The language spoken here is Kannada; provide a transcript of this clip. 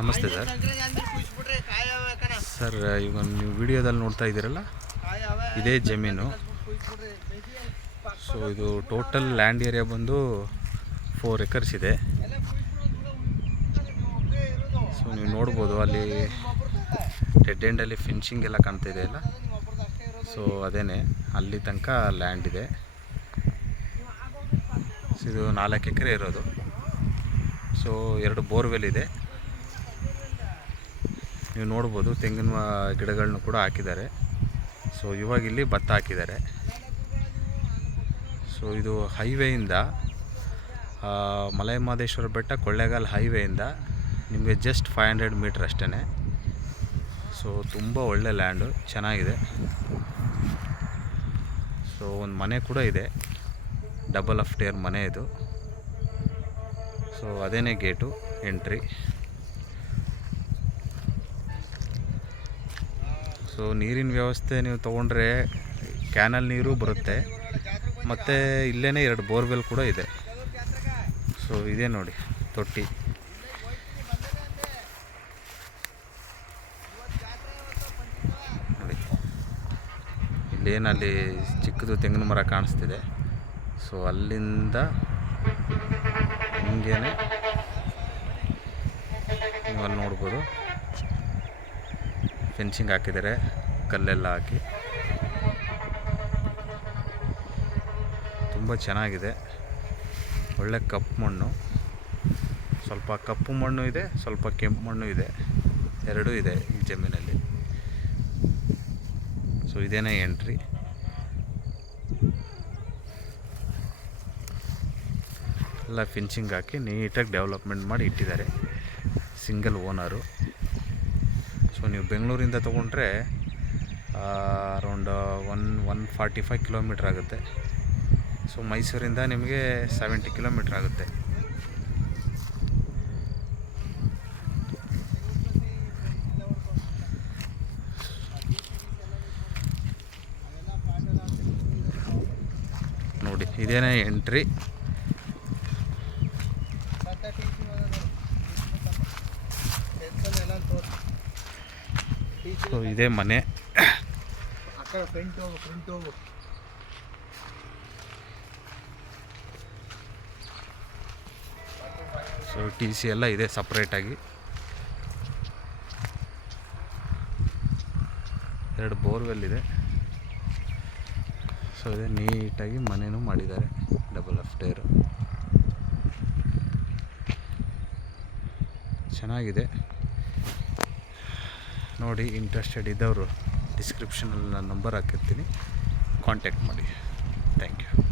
ನಮಸ್ತೆ ಸರ್. ಸರ್ ಇವಾಗ ನೀವು ವಿಡಿಯೋದಲ್ಲಿ ನೋಡ್ತಾ ಇದ್ದೀರಲ್ಲ? ಇದೇ ಜಮೀನು. ಸೊ ಇದು ಟೋಟಲ್ ಲ್ಯಾಂಡ್ ಏರಿಯಾ ಬಂದು ಫೋರ್ ಎಕರ್ಸ್ ಇದೆ. ಸೊ ನೀವು ನೋಡ್ಬೋದು ಅಲ್ಲಿ ಡೆಡ್ ಎಂಡಲ್ಲಿ ಫಿನಿಶಿಂಗ್ ಎಲ್ಲ ಕಾಣ್ತಾ ಅಲ್ಲ? ಸೊ ಅದೇನೆ ಅಲ್ಲಿ ತನಕ ಲ್ಯಾಂಡ್ ಇದೆ. ಸೊ ಇದು ನಾಲ್ಕು ಎಕರೆ ಇರೋದು. ಸೊ ಎರಡು ಬೋರ್ವೆಲ್ ಇದೆ. ನೀವು ನೋಡ್ಬೋದು ತೆಂಗಿನ ಗಿಡಗಳನ್ನ ಕೂಡ ಹಾಕಿದ್ದಾರೆ. ಸೊ ಇವಾಗ ಇಲ್ಲಿ ಭತ್ತ ಹಾಕಿದ್ದಾರೆ. ಸೊ ಇದು ಹೈವೇಯಿಂದ ಆ, ಮಲೈ ಮಹದೇಶ್ವರ ಬೆಟ್ಟ ಕೊಳ್ಳೇಗಾಲ ಹೈವೇಯಿಂದ ನಿಮಗೆ ಜಸ್ಟ್ ಫೈವ್ ಹಂಡ್ರೆಡ್ ಮೀಟ್ರ್ ಅಷ್ಟೇ ಸೊ ತುಂಬ ಒಳ್ಳೆ ಲ್ಯಾಂಡು ಚೆನ್ನಾಗಿದೆ. ಸೊ ಒಂದು ಮನೆ ಕೂಡ ಇದೆ. ಡಬಲ್ ಆಫ್ ಟೇರ್ ಮನೆ ಇದು. ಸೊ ಅದೇನೇ ಗೇಟು ಎಂಟ್ರಿ ಸೊ ನೀರಿನ ವ್ಯವಸ್ಥೆ ನೀವು ತೊಗೊಂಡ್ರೆ ಕ್ಯಾನಲ್ ನೀರು ಬರುತ್ತೆ. ಮತ್ತು ಇಲ್ಲೇ ಎರಡು ಬೋರ್ವೆಲ್ ಕೂಡ ಇದೆ. ಸೊ ಇದೇ ನೋಡಿ ತೊಟ್ಟಿ. ನೋಡಿ. ಇಲ್ಲೇನಲ್ಲಿ ಚಿಕ್ಕದು ತೆಂಗಿನ ಮರ ಕಾಣಿಸ್ತಿದೆ. ಸೊ ಅಲ್ಲಿಂದ ಹಿಂಗೇನೆ ನೀವು ಅಲ್ಲಿ ನೋಡ್ಬೋದು. ಫೆನ್ಸಿಂಗ್ ಹಾಕಿದ್ದಾರೆ, ಕಲ್ಲೆಲ್ಲ ಹಾಕಿ. ತುಂಬ ಚೆನ್ನಾಗಿದೆ. ಒಳ್ಳೆ ಕಪ್ಪು ಮಣ್ಣು. ಸ್ವಲ್ಪ ಕಪ್ಪು ಮಣ್ಣು ಇದೆ, ಸ್ವಲ್ಪ ಕೆಂಪು ಮಣ್ಣು ಇದೆ. ಎರಡೂ ಇದೆ ಈ ಜಮೀನಲ್ಲಿ. ಸೊ ಇದೇನೇ ಎಂಟ್ರಿ ಎಲ್ಲ ಫಿನ್ಸಿಂಗ್ ಹಾಕಿ ನೀಟಾಗಿ ಡೆವಲಪ್ಮೆಂಟ್ ಮಾಡಿ ಇಟ್ಟಿದ್ದಾರೆ. ಸಿಂಗಲ್ ಓನರು ಸೊ ನೀವು ಬೆಂಗಳೂರಿಂದ ತೊಗೊಂಡ್ರೆ around one one forty five kilometre ಆಗುತ್ತೆ. ಸೊ ಮೈಸೂರಿಂದ ನಿಮಗೆ ಸೆವೆಂಟಿ ಕಿಲೋಮೀಟ್ರ್ ಆಗುತ್ತೆ. ನೋಡಿ, ಇದೇನೇ ಎಂಟ್ರಿ ಸೊ ಇದೇ ಮನೆ. ಸೊ ಟಿ ಸಿ ಎಲ್ಲ ಇದೆ ಸಪ್ರೇಟಾಗಿ ಎರಡು ಬೋರ್ವೆಲ್ ಇದೆ. ಸೊ ಅದೇ ನೀಟಾಗಿ ಮನೆಯೂ ಮಾಡಿದ್ದಾರೆ. ಡಬಲ್ ಎಫ್ ಟೇರು ಚೆನ್ನಾಗಿದೆ. ನೋಡಿ ಇಂಟ್ರೆಸ್ಟೆಡ್ ಇದ್ದವರು ಡಿಸ್ಕ್ರಿಪ್ಷನಲ್ಲಿ ನಾನು ನಂಬರ್ ಹಾಕಿರ್ತೀನಿ. ಕಾಂಟ್ಯಾಕ್ಟ್ ಮಾಡಿ. Thank you